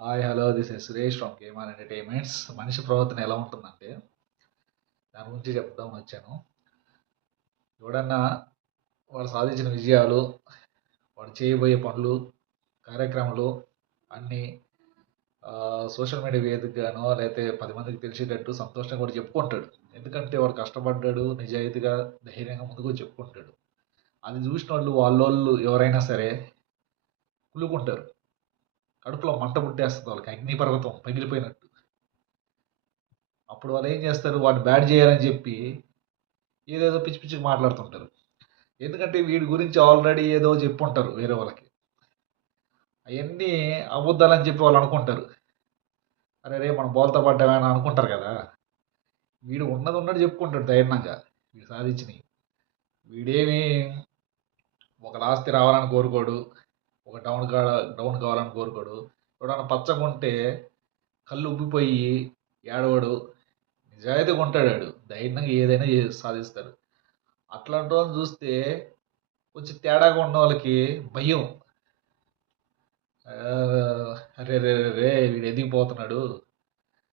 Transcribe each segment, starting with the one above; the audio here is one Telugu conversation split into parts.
Hi hello this is Suresh from Cayman entertainments. మనిషి ప్రవర్తన ఎలా ఉంటుందంటే దాని గురించి చెప్దామని వచ్చాను. ఎవడన్నా వాడు సాధించిన విజయాలు, వాడు చేయబోయే పనులు, కార్యక్రమాలు అన్నీ సోషల్ మీడియా వేదికగానో లేకపోతే 10 మందికి తెలిసేటట్టు సంతోషంగా కూడా చెప్పుకుంటాడు. ఎందుకంటే వాడు కష్టపడ్డాడు, నిజాయితీగా, ధైర్యంగా ముందుకు వచ్చి చెప్పుకుంటాడు. అది చూసిన వాళ్ళు వాళ్ళోళ్ళు ఎవరైనా సరే కుళ్ళుకుంటారు. కడుపులో మంట పుట్టేస్తుంది వాళ్ళకి, అగ్నిపర్వతం పగిలిపోయినట్టు. అప్పుడు వాళ్ళు ఏం చేస్తారు, వాడిని బ్యాడ్ చేయాలని చెప్పి ఏదేదో పిచ్చి పిచ్చిగా మాట్లాడుతుంటారు. ఎందుకంటే వీడి గురించి ఆల్రెడీ ఏదో చెప్పుంటారు వేరే వాళ్ళకి. అవన్నీ అబద్ధాలని చెప్పి వాళ్ళు అనుకుంటారు. అరే రే మనం బోల్తా పడ్డామని అనుకుంటారు కదా. వీడు ఉన్నది ఉన్నట్టు చెప్పుకుంటాడు ధైర్యంగా. వీడు సాధించినవి. వీడేమి ఒక ఆస్తి రావాలని కోరుకోడు, ఒక డౌన్ కావాలని కోరుకోడు. ఎవడన్నా పచ్చగా ఉంటే కళ్ళు ఉబ్బిపోయి ఏడవడు, నిజాయితీగా ఉంటాడు. వాడు ధైర్యంగా ఏదైనా సాధిస్తాడు. అట్లాంటి వాళ్ళని చూస్తే కొంచెం తేడాగా ఉన్న వాళ్ళకి భయం. అరే రే రే రే వీడు ఎదిగిపోతున్నాడు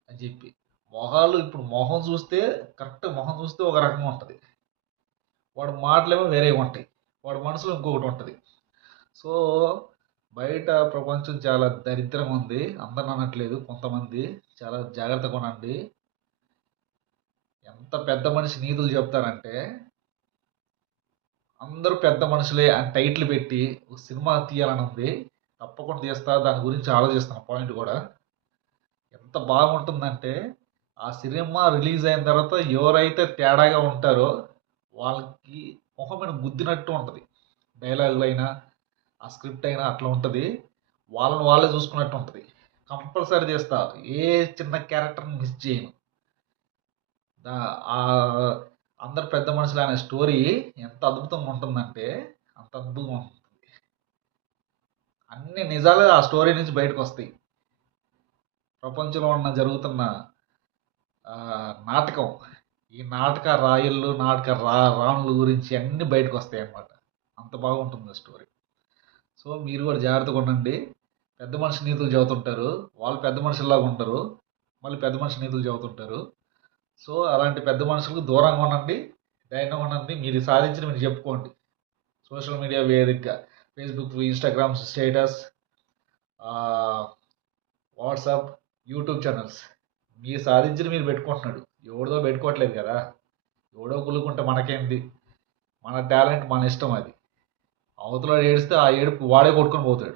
అని చెప్పి. మొహాలు ఇప్పుడు మొహం చూస్తే కరెక్ట్, మొహం చూస్తే ఒక రకంగా ఉంటుంది, వాడు మాటలేమో వేరేగా ఉంటాయి, వాడి మనసులో ఇంకొకటి ఉంటుంది. సో బయట ప్రపంచం చాలా దరిద్రంగా ఉంది. అందరిని అనట్లేదు, కొంతమంది చాలా జాగ్రత్తగా ఉండండి. ఎంత పెద్ద మనిషి నీతులు చెప్తారంటే అందరూ పెద్ద మనుషులే అని టైటిల్ పెట్టి ఒక సినిమా తీయాలని ఉంది. తప్పకుండా తీస్తా, దాని గురించి ఆలోచిస్తాను పాయింట్ కూడా. ఎంత బాగుంటుందంటే ఆ సినిమా రిలీజ్ అయిన తర్వాత ఎవరైతే తేడాగా ఉంటారో వాళ్ళకి మొహం మీద గుద్దినట్టు ఉంటుంది. డైలాగులు అయినా ఆ స్క్రిప్ట్ అయినా అట్లా ఉంటుంది. వాళ్ళని వాళ్ళే చూసుకున్నట్టు ఉంటుంది. కంపల్సరీ చేస్తా, ఏ చిన్న క్యారెక్టర్ని మిస్ చేయను. ఆ అందరు పెద్ద మనుషులు అనే స్టోరీ ఎంత అద్భుతంగా ఉంటుందంటే అంత అద్భుతంగా ఉంటుంది. అన్ని నిజాలు ఆ స్టోరీ నుంచి బయటకు వస్తాయి. ప్రపంచంలో ఉన్న జరుగుతున్న నాటకం, ఈ నాటక రాయుళ్ళు, రాణుల గురించి అన్ని బయటకు వస్తాయి అన్నమాట. అంత బాగుంటుంది స్టోరీ. సో మీరు కూడా జాగ్రత్తగా ఉండండి. పెద్ద మనిషి నీతులు చెబుతుంటారు, వాళ్ళు పెద్ద మనుషుల్లాగా ఉంటారు, మళ్ళీ పెద్ద మనిషి నీతులు చెబుతుంటారు. సో అలాంటి పెద్ద మనుషులకు దూరంగా ఉండండి, ధైర్యంగా ఉండండి. మీరు సాధించిన మీరు చెప్పుకోండి సోషల్ మీడియా వేదికగా. Facebook, Instagram status, WhatsApp, YouTube channels. మీరు సాధించిన మీరు పెట్టుకుంటున్నాడు, ఎవరిదో పెట్టుకోవట్లేదు కదా. ఎవడో కులుకుంటే మనకేంది, మన టాలెంట్ మన ఇష్టం. అది అవతల ఏడిస్తే ఆ ఏడుపు వాడే కొట్టుకొని పోతాడు.